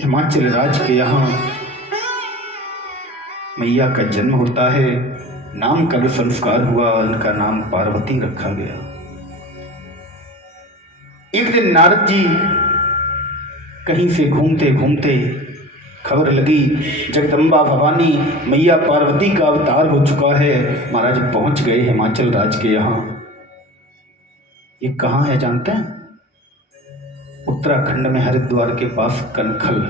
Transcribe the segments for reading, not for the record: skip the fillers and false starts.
हिमाचल राज्य के यहाँ मैया का जन्म होता है। नाम का भी संस्कार हुआ, उनका नाम पार्वती रखा गया। एक दिन नारद जी कहीं से घूमते घूमते खबर लगी जगदम्बा भवानी मैया पार्वती का अवतार हो चुका है। महाराज पहुंच गए हिमाचल राज्य के यहाँ। ये कहाँ है जानते हैं? उत्तराखंड में हरिद्वार के पास कनखल।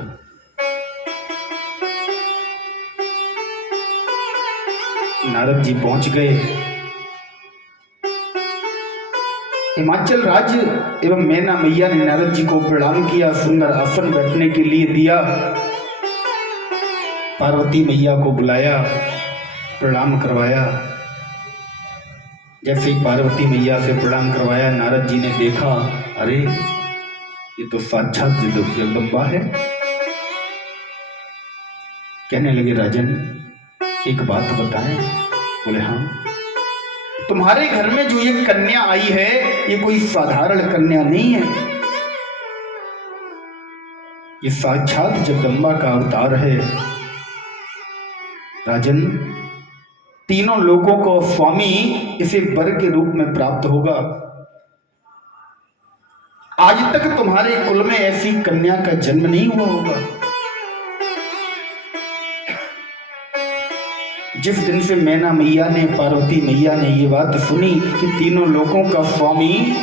नारद जी पहुंच गए। हिमाचल राज्य एवं मैना मैया ने नारद जी को प्रणाम किया, सुंदर आसन बैठने के लिए दिया। पार्वती मैया को बुलाया, प्रणाम करवाया। जैसे ही पार्वती मैया से प्रणाम करवाया, नारद जी ने देखा, अरे ये तो साक्षात जगदम्बा है। कहने लगे, राजन एक बात बताएं। बोले हाँ। तुम्हारे घर में जो ये कन्या आई है, ये कोई साधारण कन्या नहीं है, ये साक्षात जगदम्बा का अवतार है। राजन, तीनों लोगों को स्वामी इसे वर के रूप में प्राप्त होगा। आज तक तुम्हारे कुल में ऐसी कन्या का जन्म नहीं हुआ होगा। जिस दिन से मैना मैया ने, पार्वती मैया ने ये बात सुनी कि तीनों लोगों का स्वामी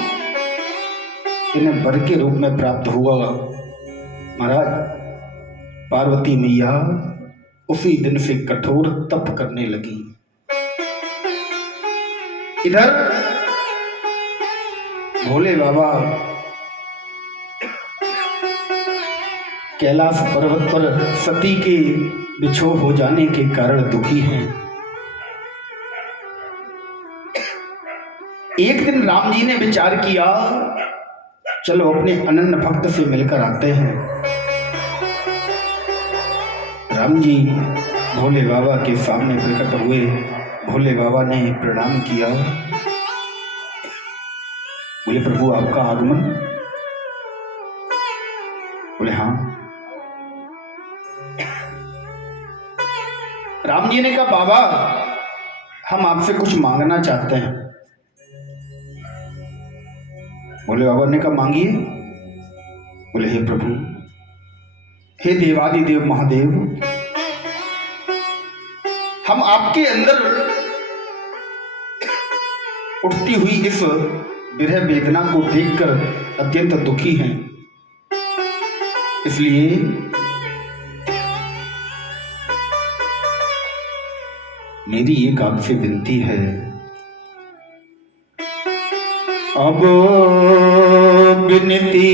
इन्हें वर के रूप में प्राप्त हुआ, महाराज पार्वती मैया उसी दिन से कठोर तप करने लगी। इधर भोले बाबा कैलाश पर्वत पर सती के बिछोह हो जाने के कारण दुखी हैं। एक दिन राम जी ने विचार किया, चलो अपने अनन्य भक्त से मिलकर आते हैं। राम जी भोले बाबा के सामने प्रकट हुए। भोले बाबा ने प्रणाम किया। बोले, प्रभु आपका आगमन? बोले हाँ। राम जी ने कहा, बाबा हम आपसे कुछ मांगना चाहते हैं। भोले बाबा ने कहा, मांगिए। बोले, हे प्रभु, हे देवादिदेव महादेव, हम आपके अंदर उठती हुई इस विरह वेदना को देखकर अत्यंत दुखी हैं। इसलिए मेरी एक आपसे विनती है, अब विनती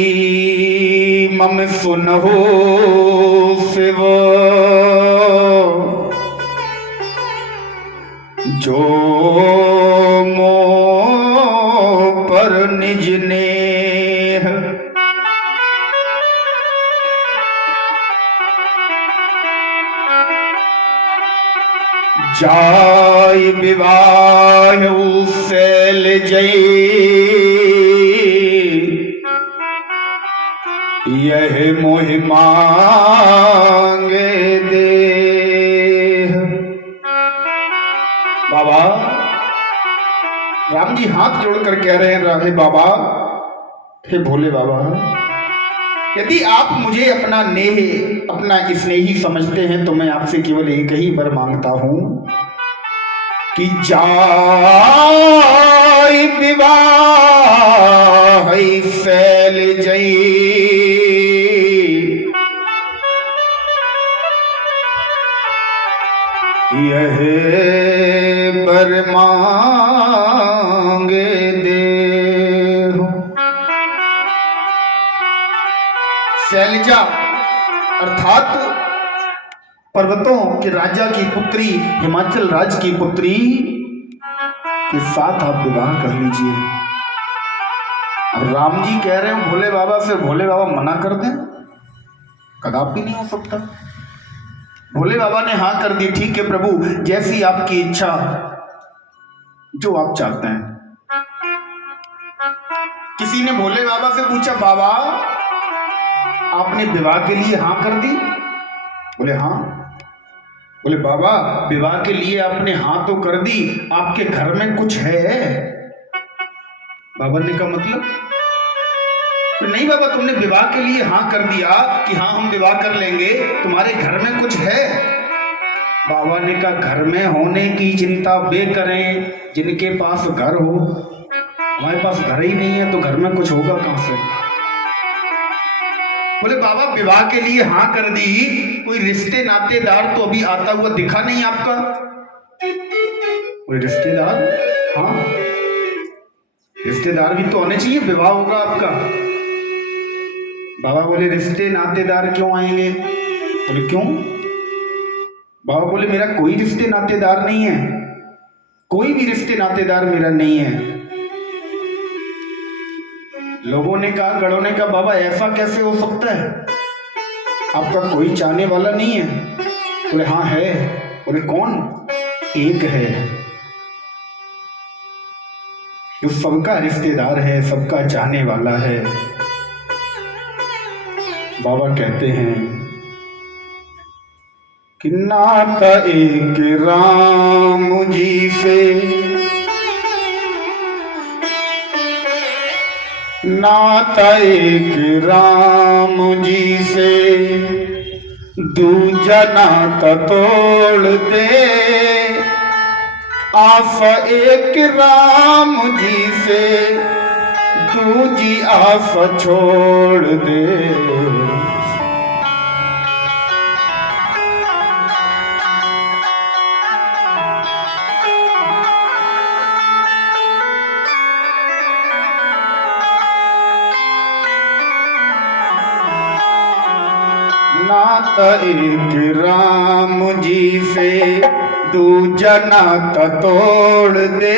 मम सुनहो शिव, जो मो पर निज नेह, जाय विवाह शैल जय, यह मोह मांगे देह। बाबा, राम जी हाथ जोड़कर कह रहे हैं, हे बाबा, हे भोले बाबा, यदि आप मुझे अपना नेह, अपना स्नेही समझते हैं तो मैं आपसे केवल एक ही वर मांगता हूं कि जाय विवाह फैल जई, यह वर मांगे देहु। शैलजा अर्थात पर्वतों के राजा की पुत्री, हिमाचल राज्य की पुत्री के साथ आप विवाह कर लीजिए। अब राम जी कह रहे हैं भोले बाबा से, भोले बाबा मना कर दें? कदापि नहीं हो सकता। भोले बाबा ने हाँ कर दी। ठीक है प्रभु, जैसी आपकी इच्छा, जो आप चाहते हैं। किसी ने भोले बाबा से पूछा, बाबा आपने विवाह के लिए हाँ कर दी? बोले हाँ। बोले बाबा विवाह के लिए आपने हाँ तो कर दी, आपके घर में कुछ है? बाबा ने कहा मतलब? नहीं बाबा, तुमने विवाह के लिए हाँ कर दिया कि हाँ हम विवाह कर लेंगे, तुम्हारे घर में कुछ है? बाबा ने कहा घर में होने की चिंता वे करें जिनके पास घर हो, हमारे पास घर ही नहीं है तो घर में कुछ होगा कहां से? बोले बाबा विवाह के लिए हाँ कर दी, कोई रिश्ते नातेदार तो अभी आता हुआ दिखा नहीं आपका? कोई रिश्तेदार? हाँ रिश्तेदार भी तो होने चाहिए, विवाह होगा आपका। बाबा बोले रिश्ते नातेदार क्यों आएंगे? बोले क्यों? बाबा बोले मेरा कोई रिश्ते नातेदार नहीं है, कोई भी रिश्ते नातेदार मेरा नहीं है। लोगों ने कहा, गढ़ों ने कहा बाबा ऐसा कैसे हो सकता है, आपका कोई चाहने वाला नहीं है? बोले हाँ है। बोले कौन? एक है जो सबका रिश्तेदार है, सबका चाहने वाला है। बाबा कहते हैं कि नाता एक राम जी से, नाता एक राम जी से, दूजा नाता तोड़ दे। आस एक राम जी से, दूजी आस छोड़ दे। नाता एक राम जी से, दूजा नाता तोड़ दे।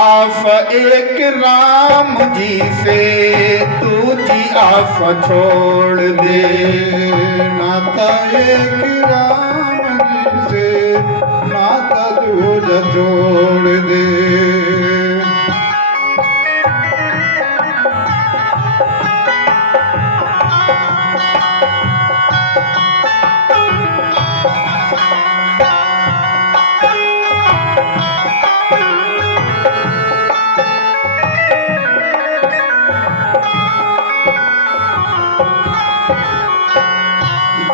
आस एक राम जी से, दूजी आस छोड़ दे। नाता एक राम जी से, नाता दूजा छोड़ दे।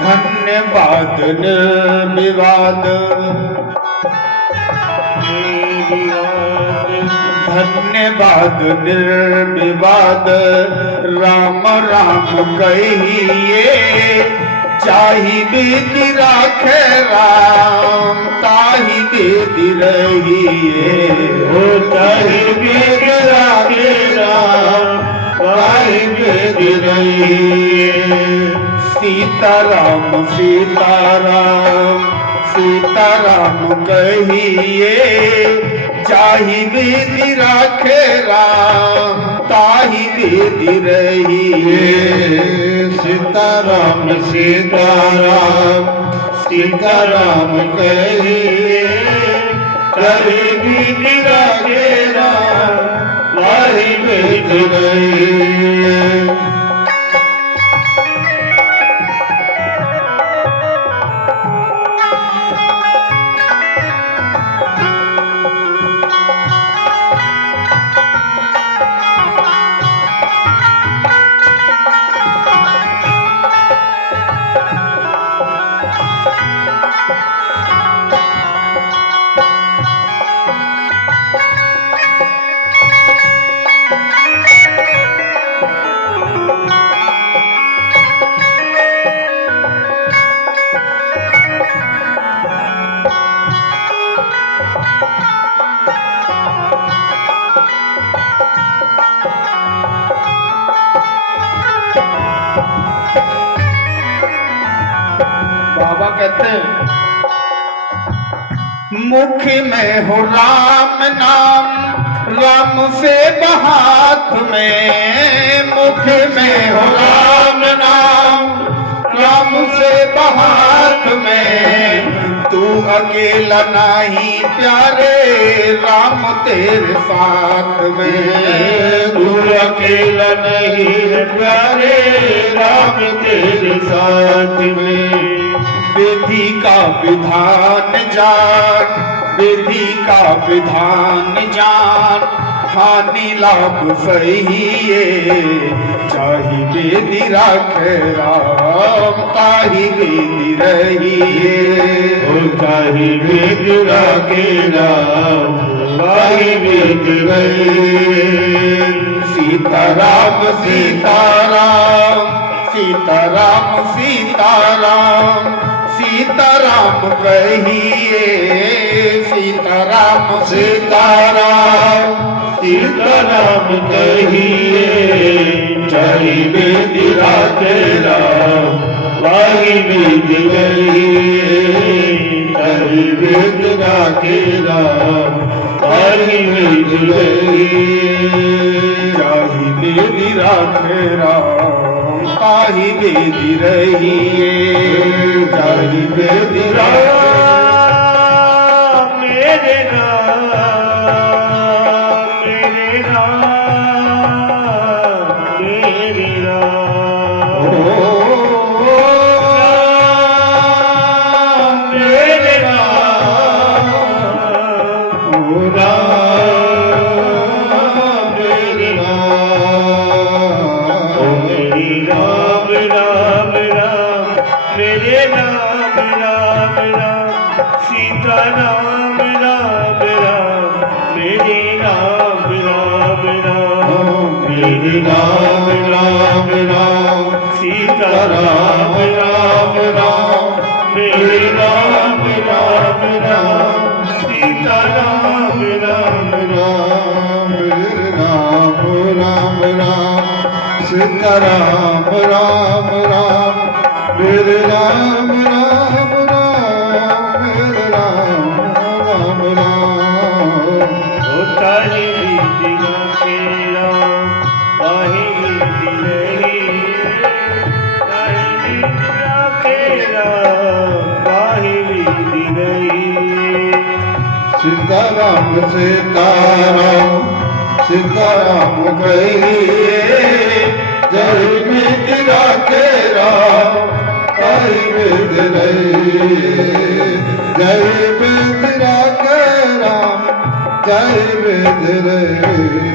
धन्यवाद निर्विवाद, धन्यवाद निर्विवाद, राम राम कहिए। चाही बेदी राखे राम, ताही बेदी रहिए। हो चाही बेदी राखे राम, ताही बेदी रहिए। सीताराम सीताराम, सीताराम कहिए। चाही बेदी राखे राम, ताही बेदी रहिए। सीताराम सीताराम, सीताराम कहिए। चाही बेदी राखे राम, ताही बेदी रहिए। बाबा कहते हैं मुख में हो राम नाम, राम से बहात में। मुख में हो राम नाम, राम से बहात में। तू अकेला नहीं प्यारे राम तेरे साथ में, तू अकेला नहीं है प्यारे राम तेरे साथ में। विधि का विधान जान, विधि का विधान जान, हानि लाभ सही चाही बेदी राखे राम, ताही बेदी रहिए। चाही वेद राखे राम, ताही वेद रहिए। सीताराम सीताराम सीताराम सीताराम सीताराम कहिए, सीताराम सीताराम सीताराम कहिए। चाही वेद राखे राम, ताही वेद रहिए। चाही वेद राखे राम, ताही वेद रहिए। चाही बेदी राखे राम, ताही बेदी रहिए। चाही वेद राम मेरे राम, मेरे राम, मेरे राम। मेरे राम, ओ राम, मेरे राम। ओ मेरे राम राम राम, मेरे राम राम राम। सीता राम राम राम, मेरे राम राम राम। मेरे राम राम राम, सीता राम राम राम। मेरे राम राम राम, सीता राम राम राम। राम राम राम सीताराम राम राम, मेरे राम राम राम, मेरे राम राम राम। ओ ताही विधि राखे राम, ताही विधि रहिए। ताही विधि राखे राम, ताही विधि रहिए। सीताराम सीताराम सीताराम कहिए, जय विधि राखे राम, ताही विधि रहिए। जय विधि राखे राम, जय विधि रहिए।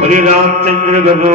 बोले रामचंद्र भगवान।